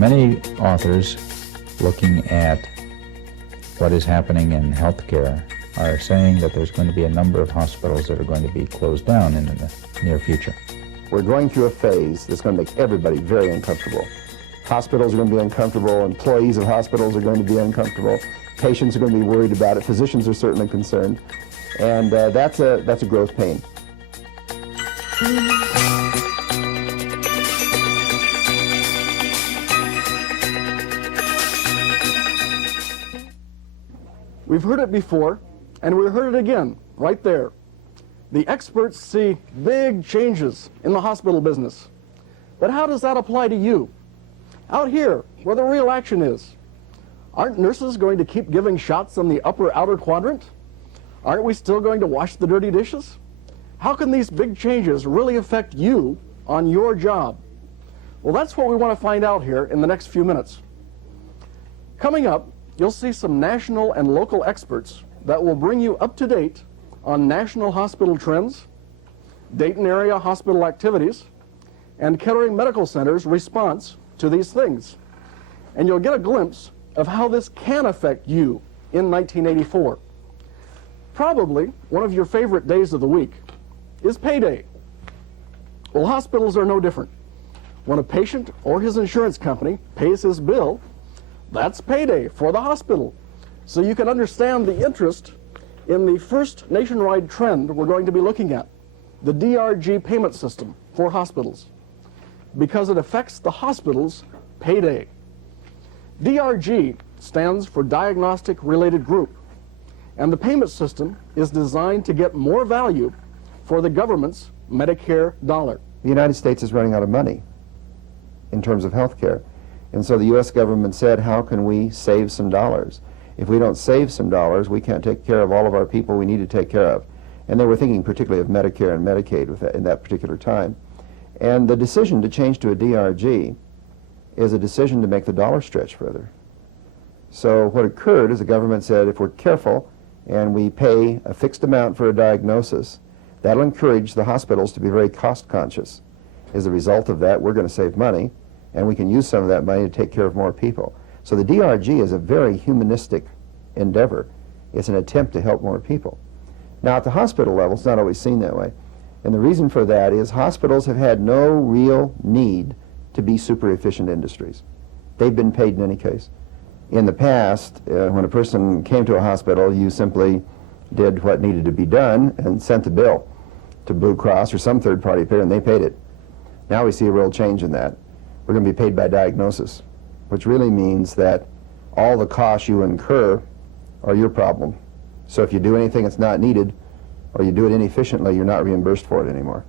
Many authors looking at what is happening in healthcare are saying that there's going to be a number of hospitals that are going to be closed down in the near future. We're going through a phase that's going to make everybody very uncomfortable. Hospitals are going to be uncomfortable, employees of hospitals are going to be uncomfortable, patients are going to be worried about it, physicians are certainly concerned, and that's a growth pain. We've heard it before, and we heard it again, right there. The experts see big changes in the hospital business. But how does that apply to you? Out here, where the real action is. Aren't nurses going to keep giving shots on the upper outer quadrant? Aren't we still going to wash the dirty dishes? How can these big changes really affect you on your job? Well, that's what we want to find out here in the next few minutes. Coming up, you'll see some national and local experts that will bring you up to date on national hospital trends, Dayton area hospital activities, and Kettering Medical Center's response to these things. And you'll get a glimpse of how this can affect you in 1984. Probably one of your favorite days of the week is payday. Well, hospitals are no different. When a patient or his insurance company pays his bill, that's payday for the hospital. So you can understand the interest in the first nationwide trend we're going to be looking at, the DRG payment system for hospitals, because it affects the hospital's payday. DRG stands for Diagnostic Related Group, and the payment system is designed to get more value for the government's Medicare dollar. The United States is running out of money in terms of health care. And so the U.S. government said, how can we save some dollars? If we don't save some dollars, we can't take care of all of our people we need to take care of. And they were thinking particularly of Medicare and Medicaid in that particular time. And the decision to change to a DRG is a decision to make the dollar stretch further. So what occurred is the government said, if we're careful and we pay a fixed amount for a diagnosis, that'll encourage the hospitals to be very cost conscious. As a result of that, we're going to save money, and we can use some of that money to take care of more people. So the DRG is a very humanistic endeavor. It's an attempt to help more people. Now at the hospital level, it's not always seen that way. And the reason for that is hospitals have had no real need to be super efficient industries. They've been paid in any case. In the past, when a person came to a hospital, you simply did what needed to be done and sent the bill to Blue Cross or some third-party payer, and they paid it. Now we see a real change in that. We're going to be paid by diagnosis, which really means that all the costs you incur are your problem. So if you do anything that's not needed, or you do it inefficiently, you're not reimbursed for it anymore.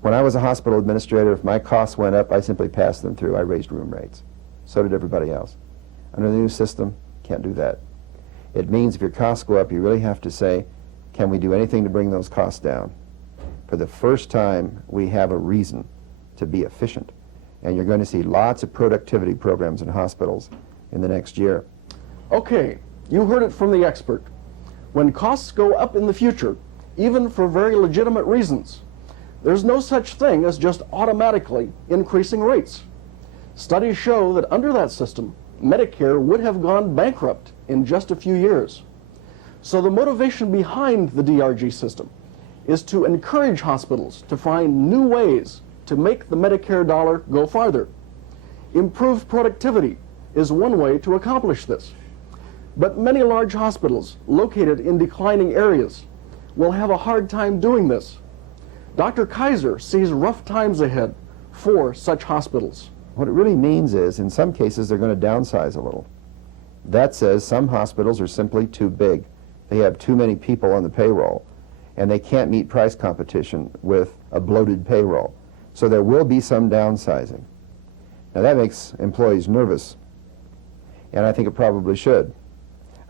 When I was a hospital administrator, if my costs went up, I simply passed them through. I raised room rates. So did everybody else. Under the new system, can't do that. It means if your costs go up, you really have to say, can we do anything to bring those costs down? For the first time, we have a reason to be efficient. And you're going to see lots of productivity programs in hospitals in the next year. Okay, you heard it from the expert. When costs go up in the future, even for very legitimate reasons, there's no such thing as just automatically increasing rates. Studies show that under that system, Medicare would have gone bankrupt in just a few years. So the motivation behind the DRG system is to encourage hospitals to find new ways to make the Medicare dollar go farther. Improved productivity is one way to accomplish this. But many large hospitals located in declining areas will have a hard time doing this. Dr. Kaiser sees rough times ahead for such hospitals. What it really means is, in some cases, they're going to downsize a little. That says some hospitals are simply too big. They have too many people on the payroll, and they can't meet price competition with a bloated payroll. So there will be some downsizing. Now that makes employees nervous, and I think it probably should.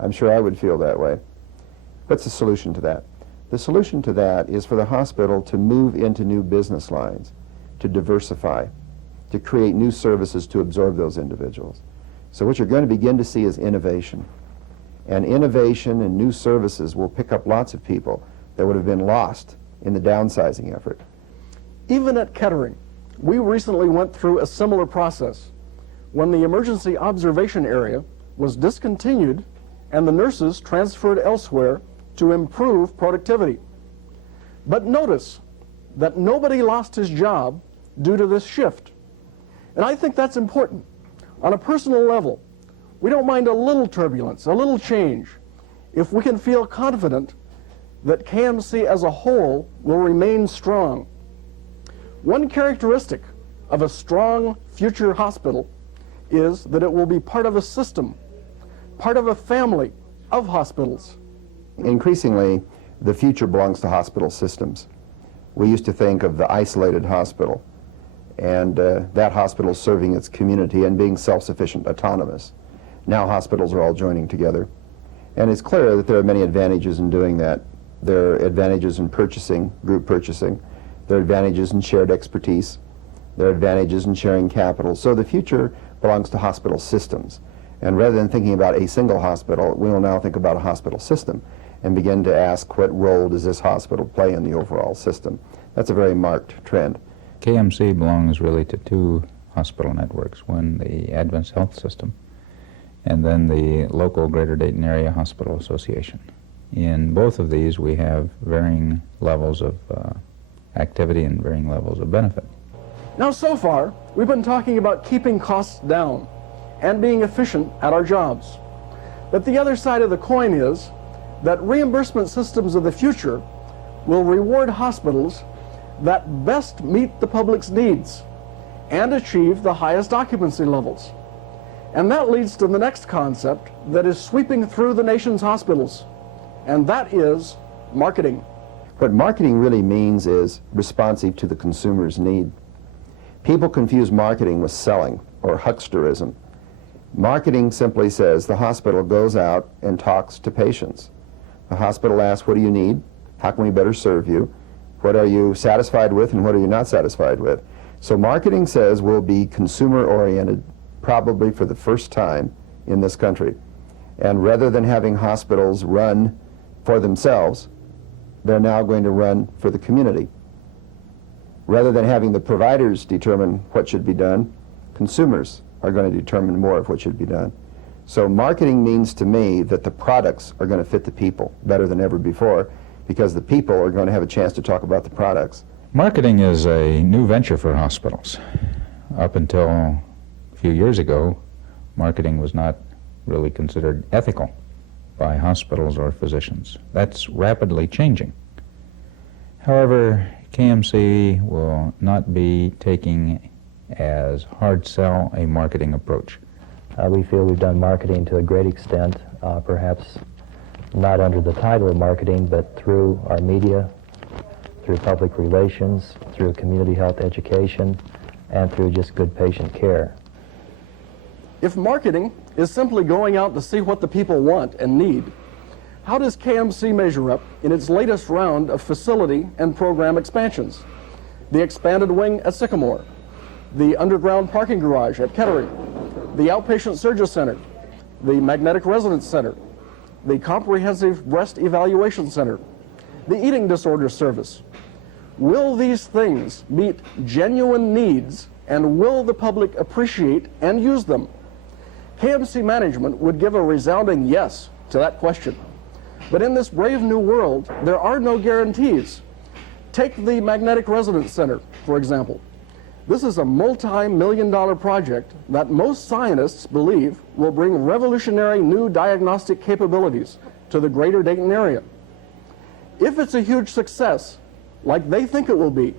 I'm sure I would feel that way. What's the solution to that? The solution to that is for the hospital to move into new business lines, to diversify, to create new services to absorb those individuals. So what you're going to begin to see is innovation. And innovation and new services will pick up lots of people that would have been lost in the downsizing effort. Even at Kettering, we recently went through a similar process. when the emergency observation area was discontinued and the nurses transferred elsewhere to improve productivity. But notice that nobody lost his job due to this shift. And I think that's important. On a personal level, we don't mind a little turbulence, a little change, if we can feel confident that KMC as a whole will remain strong. One characteristic of a strong future hospital is that it will be part of a system, part of a family of hospitals. Increasingly, the future belongs to hospital systems. We used to think of the isolated hospital, and that hospital serving its community and being self-sufficient, autonomous. Now hospitals are all joining together. And it's clear that there are many advantages in doing that. There are advantages in purchasing, group purchasing. There are advantages in shared expertise. There are advantages in sharing capital. So the future belongs to hospital systems. And rather than thinking about a single hospital, we will now think about a hospital system and begin to ask, what role does this hospital play in the overall system? That's a very marked trend. KMC belongs really to two hospital networks, one the Adventist Health System and then the local Greater Dayton Area Hospital Association. In both of these we have varying levels of activity and varying levels of benefit. Now so far, we've been talking about keeping costs down and being efficient at our jobs. But the other side of the coin is that reimbursement systems of the future will reward hospitals that best meet the public's needs and achieve the highest occupancy levels. And that leads to the next concept that is sweeping through the nation's hospitals, and that is marketing. What marketing really means is responsive to the consumer's need. People confuse marketing with selling or hucksterism. Marketing simply says the hospital goes out and talks to patients. The hospital asks, what do you need? How can we better serve you? What are you satisfied with and what are you not satisfied with? So marketing says we'll be consumer-oriented probably for the first time in this country. And rather than having hospitals run for themselves, they're now going to run for the community. Rather than having the providers determine what should be done, consumers are going to determine more of what should be done. So marketing means to me that the products are going to fit the people better than ever before, because the people are going to have a chance to talk about the products. Marketing is a new venture for hospitals. Up until a few years ago, marketing was not really considered ethical by hospitals or physicians. That's rapidly changing. However, KMC will not be taking as hard sell a marketing approach. We feel we've done marketing to a great extent, perhaps not under the title of marketing, but through our media, through public relations, through community health education, and through just good patient care. If marketing is simply going out to see what the people want and need, how does KMC measure up in its latest round of facility and program expansions? The expanded wing at Sycamore, the underground parking garage at Kettering, the outpatient surgery center, the magnetic resonance center, the comprehensive breast evaluation center, the eating disorder service. Will these things meet genuine needs, and will the public appreciate and use them? KMC management would give a resounding yes to that question. But in this brave new world, there are no guarantees. Take the magnetic resonance center, for example. This is a multi-million-dollar project that most scientists believe will bring revolutionary new diagnostic capabilities to the greater Dayton area. If it's a huge success, like they think it will be,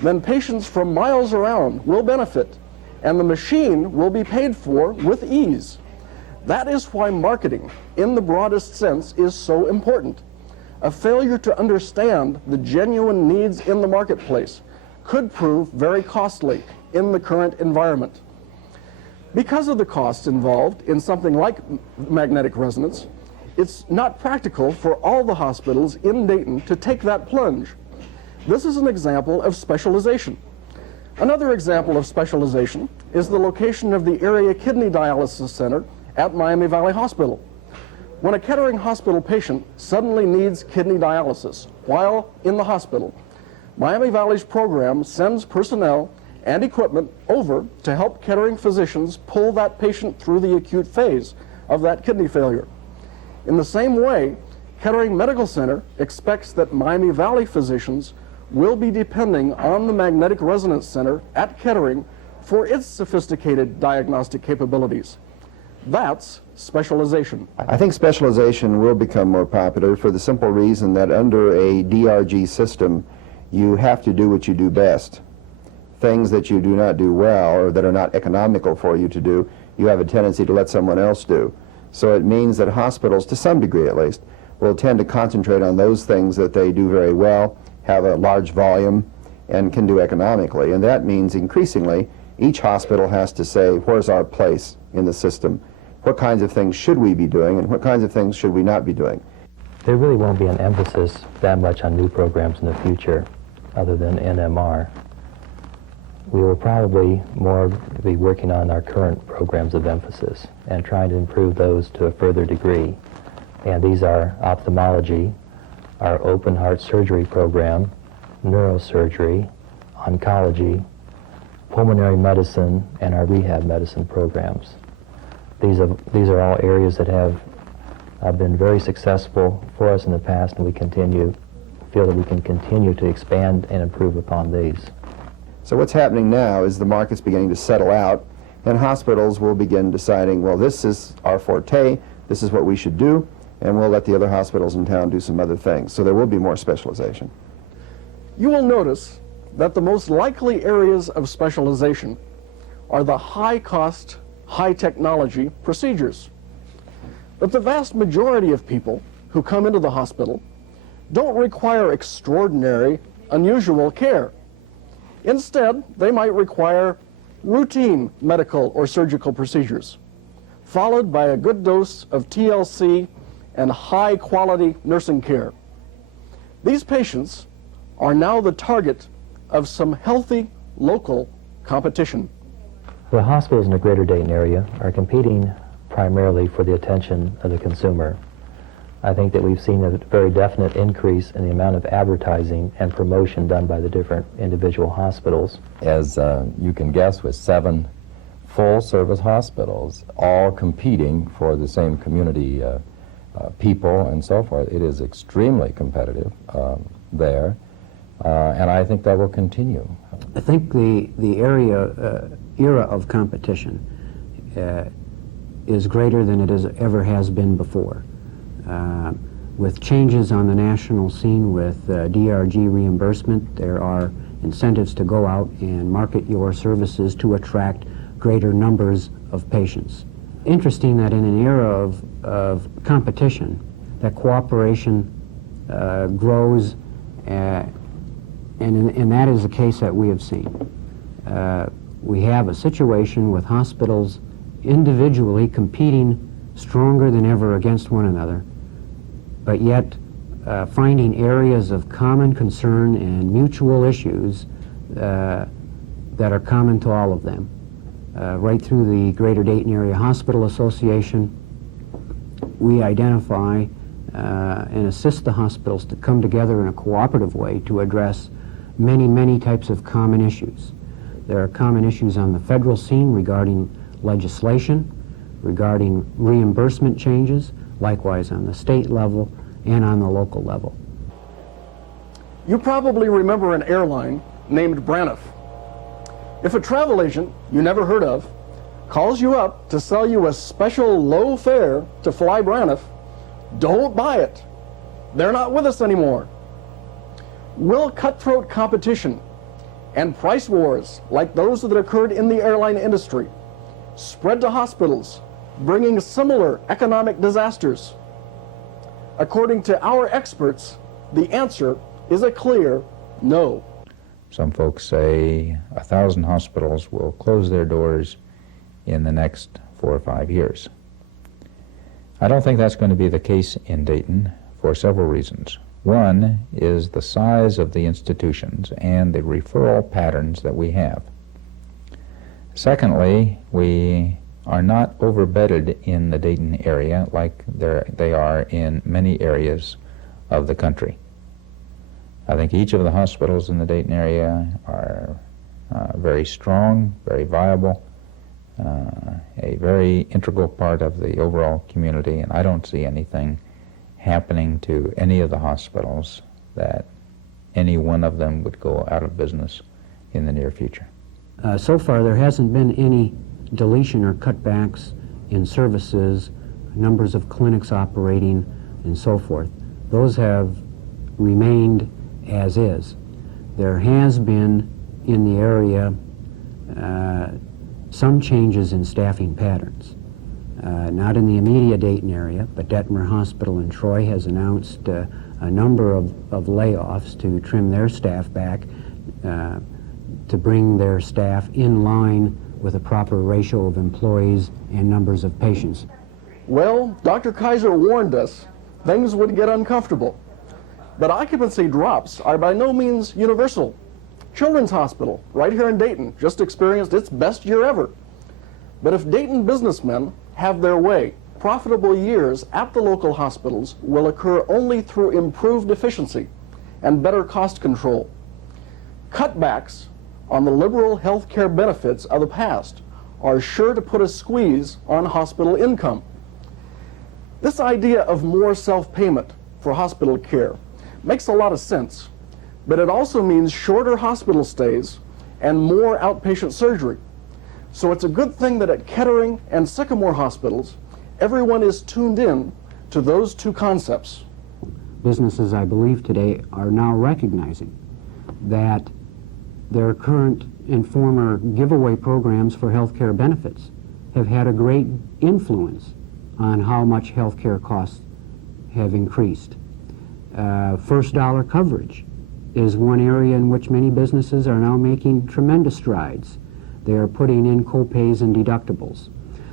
then patients from miles around will benefit, and the machine will be paid for with ease. That is why marketing, in the broadest sense, is so important. A failure to understand the genuine needs in the marketplace could prove very costly in the current environment. Because of the costs involved in something like magnetic resonance, it's not practical for all the hospitals in Dayton to take that plunge. This is an example of specialization. Another example of specialization is the location of the area kidney dialysis center at Miami Valley Hospital. When a Kettering hospital patient suddenly needs kidney dialysis while in the hospital, Miami Valley's program sends personnel and equipment over to help Kettering physicians pull that patient through the acute phase of that kidney failure. In the same way, Kettering Medical Center expects that Miami Valley physicians will be depending on the Magnetic Resonance Center at Kettering for its sophisticated diagnostic capabilities. That's specialization. I think specialization will become more popular for the simple reason that under a DRG system, you have to do what you do best. Things that you do not do well or that are not economical for you to do, you have a tendency to let someone else do. So it means that hospitals, to some degree at least, will tend to concentrate on those things that they do very well, have a large volume, and can do economically. And that means increasingly each hospital has to say, where's our place in the system? What kinds of things should we be doing and what kinds of things should we not be doing? There really won't be an emphasis that much on new programs in the future other than NMR. We will probably more be working on our current programs of emphasis and trying to improve those to a further degree. And these are ophthalmology, our open heart surgery program, neurosurgery, oncology, pulmonary medicine, and our rehab medicine programs. These are all areas that have been very successful for us in the past, and we feel that we can continue to expand and improve upon these. So what's happening now is the market's beginning to settle out, and hospitals will begin deciding, well, this is our forte, this is what we should do, and we'll let the other hospitals in town do some other things. So there will be more specialization. You will notice that the most likely areas of specialization are the high-cost, high-technology procedures. But the vast majority of people who come into the hospital don't require extraordinary, unusual care. Instead, they might require routine medical or surgical procedures, followed by a good dose of TLC and high-quality nursing care. These patients are now the target of some healthy local competition. The hospitals in the greater Dayton area are competing primarily for the attention of the consumer. I think that we've seen a very definite increase in the amount of advertising and promotion done by the different individual hospitals. As you can guess, with 7 full-service hospitals, all competing for the same community people and so forth, it is extremely competitive there, and I think that will continue. I think the era of competition is greater than it ever has been before. With changes on the national scene with DRG reimbursement, there are incentives to go out and market your services to attract greater numbers of patients. Interesting that in an era of competition, that cooperation grows, and that is the case that we have seen. We have a situation with hospitals individually competing stronger than ever against one another, but yet finding areas of common concern and mutual issues that are common to all of them. Right through the Greater Dayton Area Hospital Association, we identify and assist the hospitals to come together in a cooperative way to address many, many types of common issues. There are common issues on the federal scene regarding legislation, regarding reimbursement changes, likewise on the state level and on the local level. You probably remember an airline named Braniff. If a travel agent you never heard of calls you up to sell you a special low fare to fly Braniff, don't buy it. They're not with us anymore. Will cutthroat competition and price wars like those that occurred in the airline industry spread to hospitals, bringing similar economic disasters? According to our experts, the answer is a clear no. Some folks say 1,000 hospitals will close their doors in the next 4 or 5 years. I don't think that's going to be the case in Dayton for several reasons. One is the size of the institutions and the referral patterns that we have. Secondly, we are not overbedded in the Dayton area like they are in many areas of the country. I think each of the hospitals in the Dayton area are very strong, very viable, a very integral part of the overall community, and I don't see anything happening to any of the hospitals that any one of them would go out of business in the near future. So far, there hasn't been any deletion or cutbacks in services, numbers of clinics operating, and so forth. Those have remained as is. There has been in the area some changes in staffing patterns. Not in the immediate Dayton area, but Detmer Hospital in Troy has announced a number of layoffs to trim their staff back to bring their staff in line with a proper ratio of employees and numbers of patients. Well, Dr. Kaiser warned us things would get uncomfortable. But occupancy drops are by no means universal. Children's Hospital, right here in Dayton, just experienced its best year ever. But if Dayton businessmen have their way, profitable years at the local hospitals will occur only through improved efficiency and better cost control. Cutbacks on the liberal health care benefits of the past are sure to put a squeeze on hospital income. This idea of more self-payment for hospital care makes a lot of sense, but it also means shorter hospital stays and more outpatient surgery. So it's a good thing that at Kettering and Sycamore hospitals, everyone is tuned in to those two concepts. Businesses, I believe, today are now recognizing that their current and former giveaway programs for health care benefits have had a great influence on how much health care costs have increased. First dollar coverage is one area in which many businesses are now making tremendous strides. They are putting in co-pays and deductibles.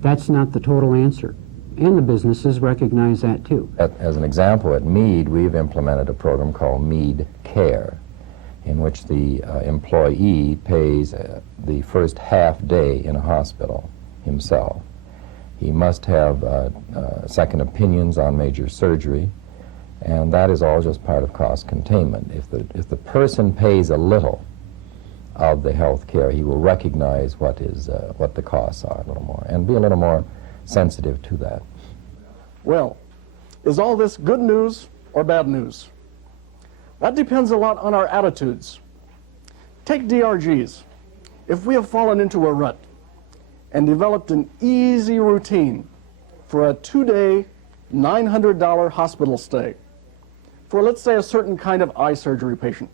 That's not the total answer, and the businesses recognize that too. As an example, at Mead, we've implemented a program called Mead Care, in which the employee pays the first half day in a hospital himself. He must have second opinions on major surgery, and that is all just part of cost containment. If the person pays a little of the health care, he will recognize what the costs are a little more and be a little more sensitive to that. Well, is all this good news or bad news? That depends a lot on our attitudes. Take DRGs. If we have fallen into a rut and developed an easy routine for a 2-day, $900 hospital stay for, let's say, a certain kind of eye surgery patient,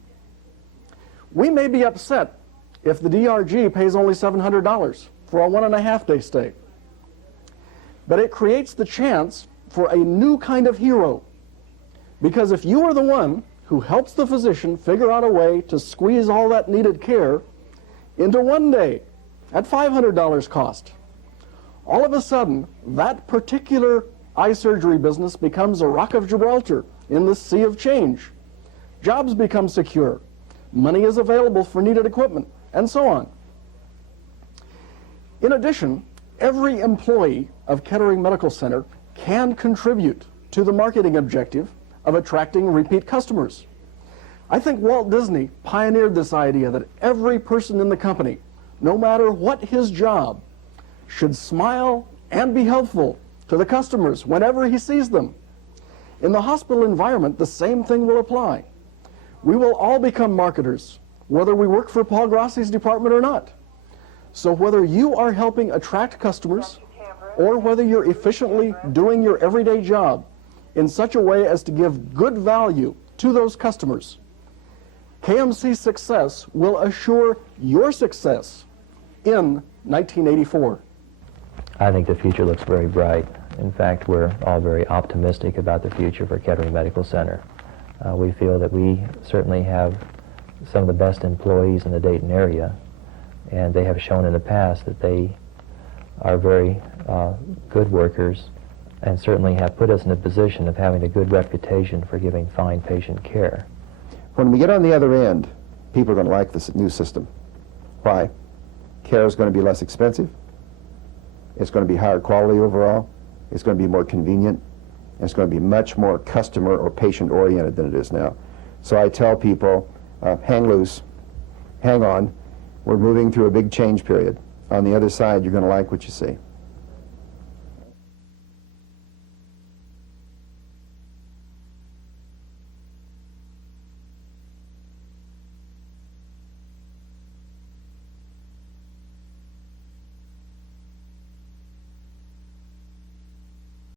we may be upset if the DRG pays only $700 for a 1.5-day stay. But it creates the chance for a new kind of hero, because if you are the one who helps the physician figure out a way to squeeze all that needed care into 1 day at $500 cost, all of a sudden that particular eye surgery business becomes a rock of Gibraltar in the sea of change. Jobs become secure, money is available for needed equipment, and so on. In addition, every employee of Kettering Medical Center can contribute to the marketing objective of attracting repeat customers. I think Walt Disney pioneered this idea that every person in the company, no matter what his job, should smile and be helpful to the customers whenever he sees them. In the hospital environment, the same thing will apply. We will all become marketers, whether we work for Paul Grossi's department or not. So whether you are helping attract customers or whether you're efficiently doing your everyday job in such a way as to give good value to those customers, KMC's success will assure your success in 1984. I think the future looks very bright. In fact, we're all very optimistic about the future for Kettering Medical Center. We feel that we certainly have some of the best employees in the Dayton area, and they have shown in the past that they are very good workers and certainly have put us in a position of having a good reputation for giving fine patient care. When we get on the other end, people are going to like this new system. Why? Care is going to be less expensive. It's going to be higher quality overall. It's going to be more convenient. And it's going to be much more customer or patient oriented than it is now. So I tell people, hang loose, hang on. We're moving through a big change period. On the other side, you're going to like what you see.